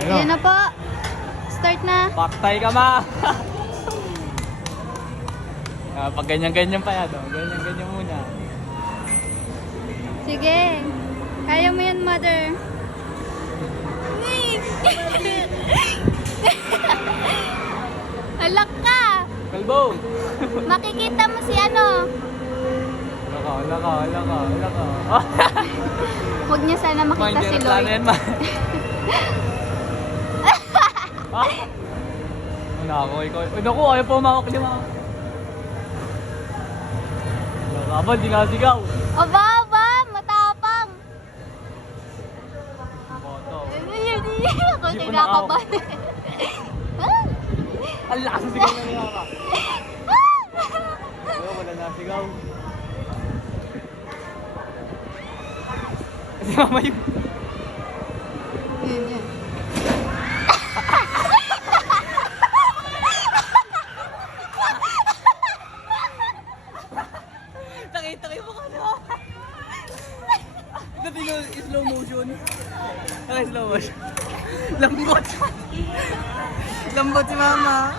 Ayan na po. Start na. Paktay ka ma! Pag ganyan-ganyan pa yan. Ganyan-ganyan muna. Sige. Kaya mo yan, mother. Halak ka. Kalbo! Makikita mo si ano. Hala ka. Huwag niya sana makita si Lloyd. Lloyd. Yan, ma. Wala ako, ikaw. Uy, naku, ayaw pa umakak niya, ma. Wala di nasigaw. Aba, matapang. Boto. Ako Hindi ko kinakabahan. Ang lakas ng sigaw na niya ka. Wala nasigaw. Kasi mama yung... Nakita kayo mo ka na. Dati no, slow motion. Slow motion. Lambot. Lambot si mama.